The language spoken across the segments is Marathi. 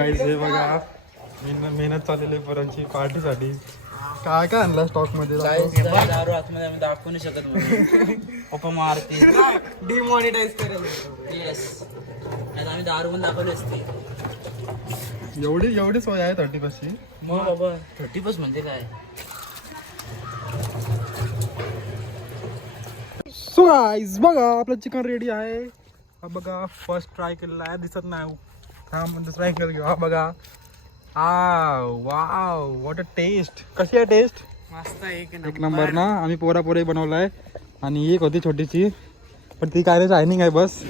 गाईज हे बघा मेहनत चाललेली आहे पोरांची पार्टीसाठी. काय काय आणलं स्टॉक मध्ये? दारू आतमध्ये आम्ही दाखवू नाही शकत म्हणजे पप्पा मारते डिमॉनिटाईज करेल. येस आम्ही दारू पण दाखवली असते. एवढी सोय आहे 30 पाशी. मग बाबा 30+ म्हणजे काय? सो गाईज बघा आपलं चिकन रेडी आहे. हा बघा फर्स्ट ट्राय केलेला आहे, दिसत नाही. हा दुसरा ट्राय घेऊ. हा बघा. Wow what a test. कशी आहे टेस्ट? मस्त एक नंबर ना. आम्ही पोरापोरे बनवलाय आणि एक होती छोटीची, पण ती काय नाही, शायनिंग आहे बस.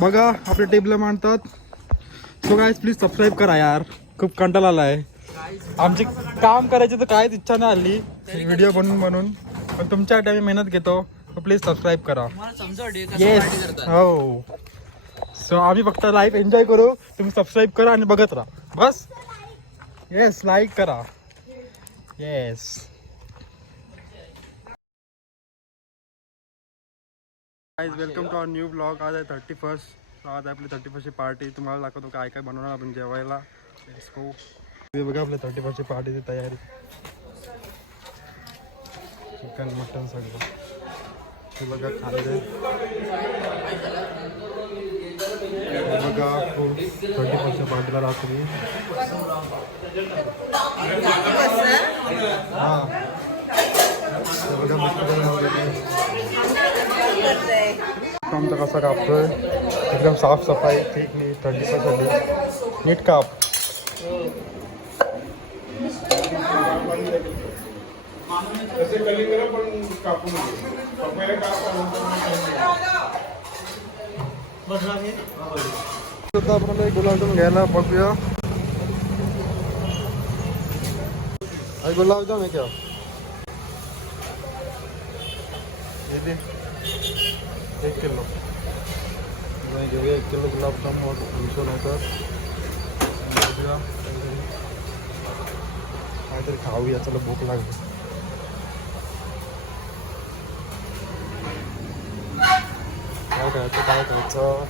बघा आपल्या टेबल मांडतात. सो गाईज प्लीज सबस्क्राईब करा यार, खूप कंटाळा आलाय. आमची काम करायची तर काहीच इच्छा नाही आली व्हिडिओ बनवून, पण तुमच्यासाठी आम्ही मेहनत घेतो. प्लीज सबस्क्राईब करा. येस हो. सो आम्ही फक्त लाईफ एन्जॉय करू, तुम्ही सबस्क्राईब करा आणि बघत राहा बस. येस लाईक करा. Yes guys welcome to our new blog. आज आहे 31st. आज आपली 31st पार्टी. तुम्हाला दाखवतो काय काय बनवणार आपण जेवायला. Let's go. हे बघा आपल्या 31st पार्टीची तयारी. चिकन मटन सगळं. हे बघा खाल्ले. हे बघा 31st पार्टीला रात्री. हा हे बघा मस्त आमचा कसा कापतोय एकदम साफसफाई. ठीक नाही 31st नीट काप. आपल्याला गुलाबजाम घ्यायला बघूया. गुलाबजाम आहे क्या? दे 1 किलो घेऊया. 1 किलो गुलाबजाम मिळून होतात. काहीतरी खाऊया, चला भूक लागली. काय खायचं?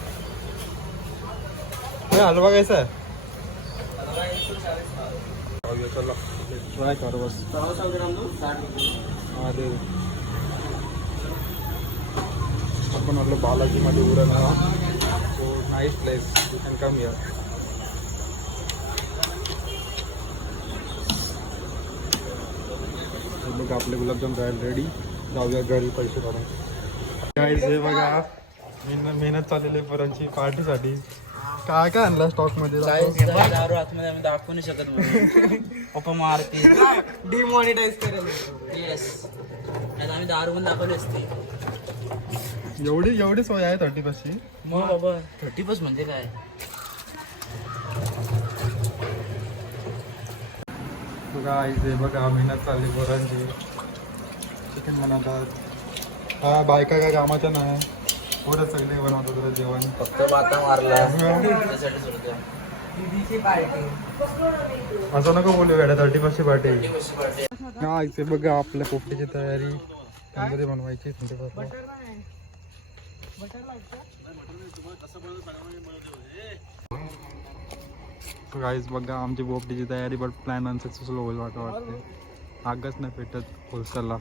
हलवा कैसा आहे? चला ट्राय कर बस. हा दे. आपण आपलं बालाजीमध्ये उरला. Nice place, you can come here. मग आपले गुलाबजाम राहील रेडी. जाऊया घरी पैसे काढून. गाईज हे बघा मेहनत चाललेली आहे पोरांची पार्टीसाठी. काय काय आणलं स्टॉक मध्ये? दारू आतमध्ये आम्ही दाखवू नाही शकत म्हणजे पप्पा मारते डिमॉनिटाईज करेल. येस आम्ही दारू पण दाखवली असते. एवढी सोय आहे 30 पाशी. मग बाबा 30+ म्हणजे काय? गाईज हे बघा मेहनत चालली पोरांची. चिकन बनवतात. हा बायका काय कामाच्या नाही, पोरं सगळे बनवतात तुला जेवण. फक्त बाता मारला त्यासाठी सोडतो. असं नको बोलू गाड्या. 31st party. हा इथे बघा आपल्या पोपटीची तयारी त्यामध्ये बनवायची. गाईज बघा आमची पोपटीची तयारी, बट प्लॅन अनसक्सेसफुल होईल वाटते. आगच नाही पेटत होलसेलला.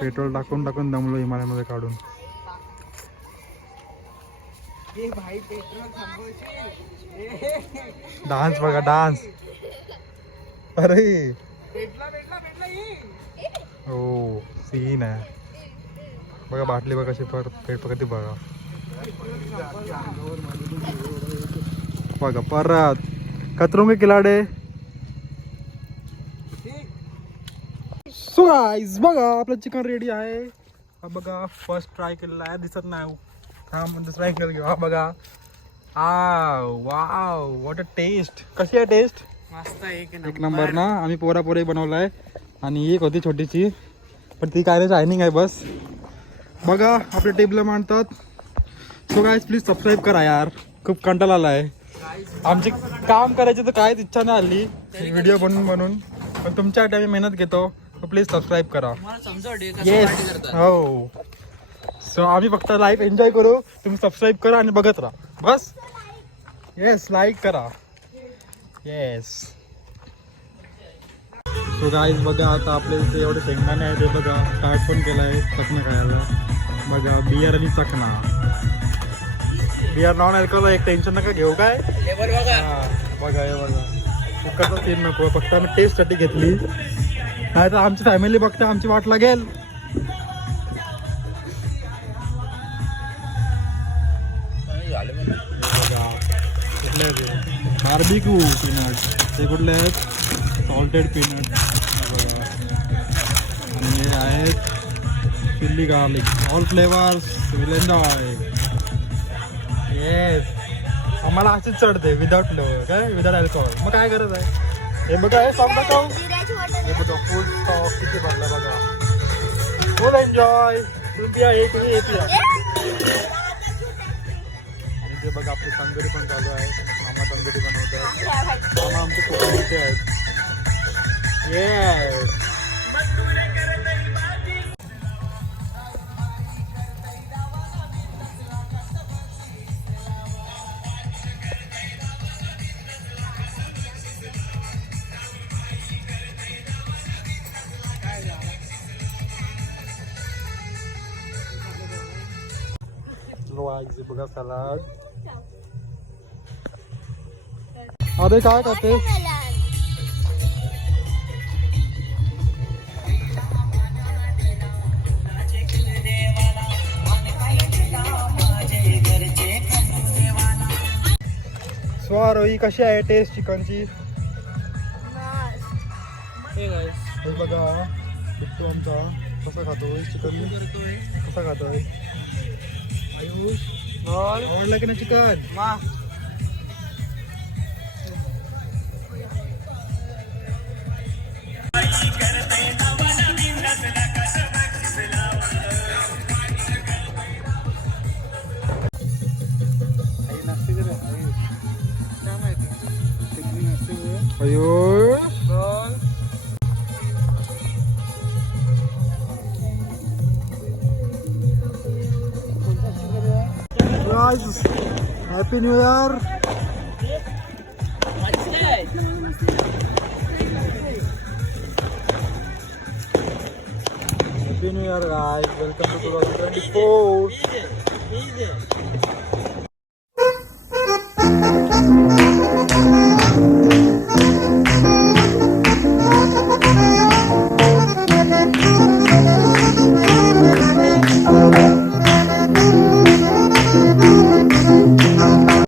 पेट्रोल टाकून दमलो हिमालयामध्ये काढून. डान्स बघा डान्स. अरे हो सीन आहे बघा. बाटली बघा कशी पेट कधी बघा. बघा परत कतरोंगे खिलाडे. सो गाईज बघा आपलं चिकन रेडी आहे. हा बघा फर्स्ट ट्राय केलेला आहे, दिसत नाही. हा दुसरा घेऊ. हा बघा. Wow what a test. कशी आहे टेस्ट? मस्त एक नंबर ना. आम्ही पोरापोरे बनवलाय आणि एक होती छोटीची, पण ती काय नाही, शायनिंग आहे बस. बघा आपल्या टेबल मांडतात. सो गाईज प्लीज सबस्क्राईब करा यार, खूप कंटाळा आलाय. आमची काम करायची तर काहीच इच्छा नाही आली व्हिडिओ बनवून, पण तुमच्यासाठी आम्ही मेहनत घेतो. प्लीज सबस्क्राईब करा. मला समजा येस हो. सो आम्ही फक्त लाईफ एन्जॉय करू, तुम्ही सबस्क्राईब करा आणि बघत राहा बस. येस, लाईक करा. येस. सो गाईज बघा, आता आपल्या इथे एवढे शेंगदाणे आहे ते बघा, स्टार्ट पण केलं आहे चकना खायला. बघा बियर आणि चकना. बियर नॉन अल्कोहोल, एक टेन्शन नका घेऊ काय. हा बघा हे बघा, कुकरचा सीन नको, फक्त आम्ही टेस्टसाठी घेतली. नाही तर आमची फॅमिली बघता आमची वाट लागेल. कुठले आहेत बार्बिक्यू पीनट, ते कुठले आहेत सॉल्टेड पीनट बघा. आणि हे आहेत chilli garlic. All flavours will enjoy. Yes, आम्हाला अशीच चढते विदाउट फ्लेवर, काय विदाउट अल्कोहोल. मग काय गरज आहे. हे बघा, हे सांगता का हे बघा, फुल स्टॉक किती भरला बघा. फुल एन्जॉय. तुम्ही हे पिया. आणि ते बघा, आपली तंदुरी पण चालू आहे. मामा तंदुरी बनवतात. मामा आमचे कोकणचे आहेत. येस. बघा सलाड. अरे काय खाते. स्वारोही कशी आहे टेस्ट चिकनची. हे बघा बिट्टू आमचा कसा खातोय चिकन. कसा खातोय आयुष. आवडलं की नाही chicken. Ayush happy new year. Happy new year guys. Welcome to 2024.